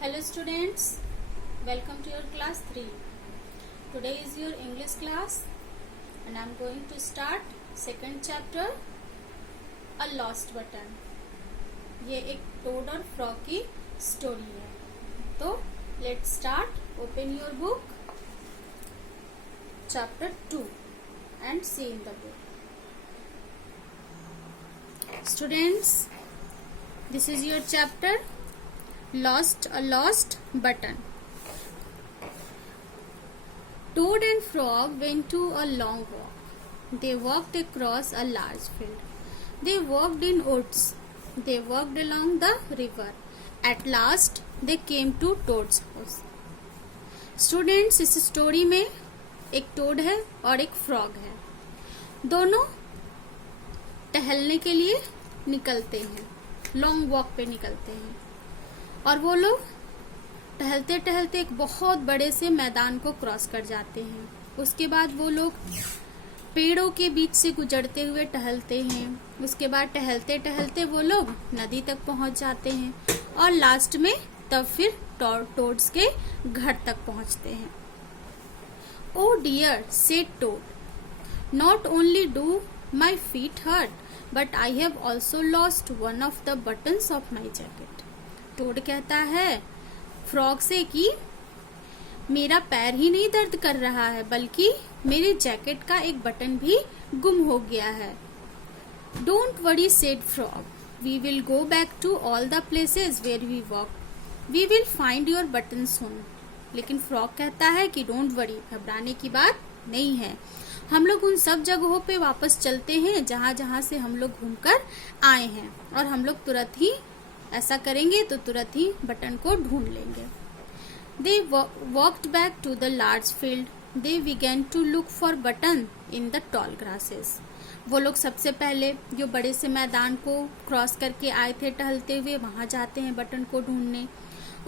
Hello students, welcome to your class 3. Today is your English class and I am going to start second chapter A Lost Button. ये एक toad और frog की story है. तो let's start. Open your book chapter 2 and see in the book. Students, this is your chapter A Lost Button. Toad and Frog went to a long walk. They walked across a large field. They walked in woods. They walked along the river. At last, they came to Toad's house. Students, इस story में एक toad है और एक frog है. दोनों टहलने के लिए निकलते हैं, लॉन्ग वॉक पे निकलते हैं और वो लोग टहलते टहलते एक बहुत बड़े से मैदान को क्रॉस कर जाते हैं. उसके बाद वो लोग पेड़ों के बीच से गुजरते हुए टहलते हैं. उसके बाद टहलते टहलते वो लोग नदी तक पहुंच जाते हैं और लास्ट में तब फिर टोड्स के घर तक पहुंचते हैं. Oh dear, said toad, not only do my feet hurt but I have also lost one of the buttons of my jacket. Toad कहता है फ्रॉग से कि मेरा पैर ही नहीं दर्द कर रहा है बल्कि मेरे जैकेट का एक बटन भी गुम हो गया है. Don't worry, said frog, we will go back to all the places where we walk. We will find your button soon. लेकिन फ्रॉग कहता है कि डोंट वरी, घबराने की बात नहीं है. हम लोग उन सब जगहों पे वापस चलते हैं जहां जहां से हम लोग घूमकर आए हैं और हम लोग तुरंत ही ऐसा करेंगे तो तुरंत ही बटन को ढूंढ लेंगे. They walked back to the large field. They began to look for button in the tall grasses. वो लोग सबसे पहले जो बड़े से मैदान को क्रॉस करके आए थे टहलते हुए वहां जाते हैं बटन को ढूंढने.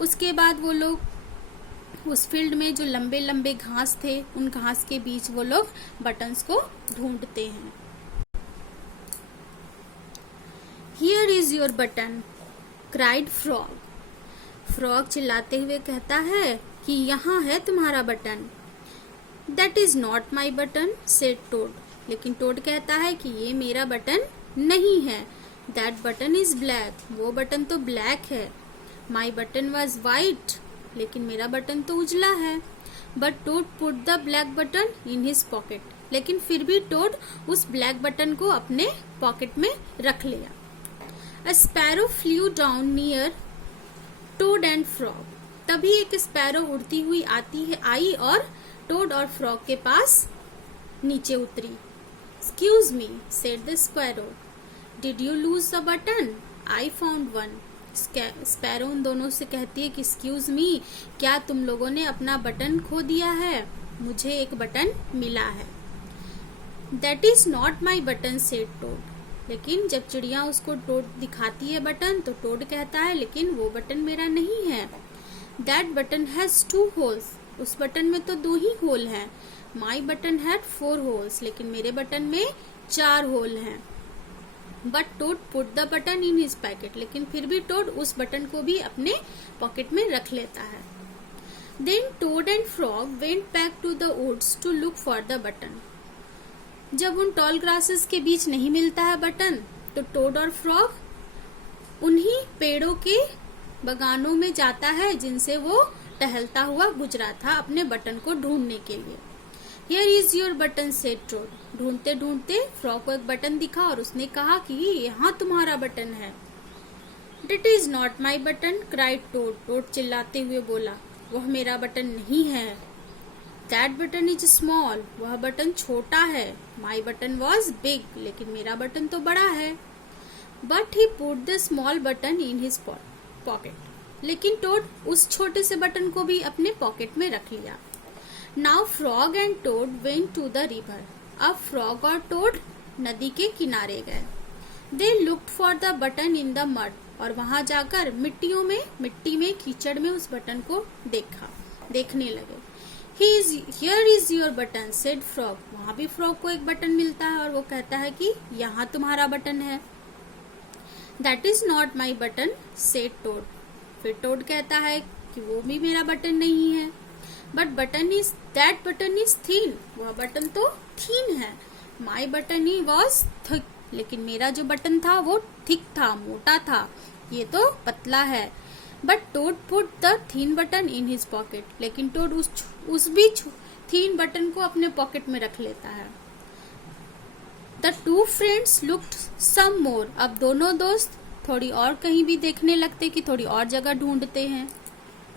उसके बाद वो लोग उस फील्ड में जो लंबे लंबे घास थे उन घास के बीच वो लोग बटन्स को ढूंढते हैं. Here is your button, cried frog. Frog चिल्लाते हुए कहता है कि यहाँ है तुम्हारा button. That is not my button, said Toad. लेकिन टोड कहता है कि ये मेरा बटन नहीं है. That button is black. वो बटन तो ब्लैक है. My button was white. लेकिन मेरा बटन तो उजला है. But Toad put the black button in his pocket. लेकिन फिर भी टोड उस ब्लैक बटन को अपने पॉकेट में रख लिया. A sparrow flew down near Toad and Frog. तभी एक स्पैरो उड़ती हुई आई और टोड और फ्रॉग के पास नीचे उतरी. Excuse me, said the sparrow. Did you lose a button? I found one. Sparrow उन दोनों से कहती है कि Excuse me, क्या तुम लोगों ने अपना बटन खो दिया है? मुझे एक बटन मिला है. That is not my button, said Toad. लेकिन जब चिड़िया उसको टोड दिखाती है बटन तो टोड कहता है लेकिन वो बटन मेरा नहीं है. That button has 2 holes. उस बटन में तो 2 ही होल हैं. My button had 4 holes. लेकिन मेरे बटन में 4 होल हैं. But Toad put the button in his pocket. लेकिन फिर भी टोड उस बटन को भी अपने पॉकेट में रख लेता है. Then Toad and Frog went back to the woods to look for the button. जब उन टॉल ग्रासेस के बीच नहीं मिलता है बटन तो टोड और फ्रॉग उन्हीं पेड़ों के बगानों में जाता है जिनसे वो टहलता हुआ गुजरा था अपने बटन को ढूंढने के लिए. Here is your button, said Toad. ढूंढते ढूंढते फ्रॉग को एक बटन दिखा और उसने कहा कि यहाँ तुम्हारा बटन है. That is not my button, cried Toad. Toad चिल्लाते हुए बोला वह मेरा बटन नहीं है. That button is small. वह बटन छोटा है. My button was big. लेकिन मेरा बटन तो बड़ा है. But he put the small button in his pocket. लेकिन टोड उस छोटे से बटन को भी अपने पॉकेट में रख लिया. Now frog and Toad went to the river. अब फ्रॉग और टोड नदी के किनारे गए. They looked for the button in the mud. और वहां जाकर मिट्टी में कीचड़ में उस बटन को देखने लगे. Here is your button, said frog. वहां भी फ्रॉग को एक बटन मिलता है और वो कहता है कि यहाँ तुम्हारा बटन है. That is not my button, said Toad. फिर टोड कहता है कि वो भी मेरा बटन नहीं है। बट दैट बटन इज थीन, वह बटन तो थीन है। माई बटन ही वॉज थिक, लेकिन मेरा जो बटन था वो थिक था, मोटा था, ये तो पतला है। But Toad put the thin button in his pocket, लेकिन टोड उस भी थीन बटन को अपने पॉकेट में रख लेता है। द टू फ्रेंड्स लुक्ड सम मोर, अब दोनों दोस्त थोड़ी और कहीं भी देखने लगते कि थोड़ी और जगह ढूंढते हैं।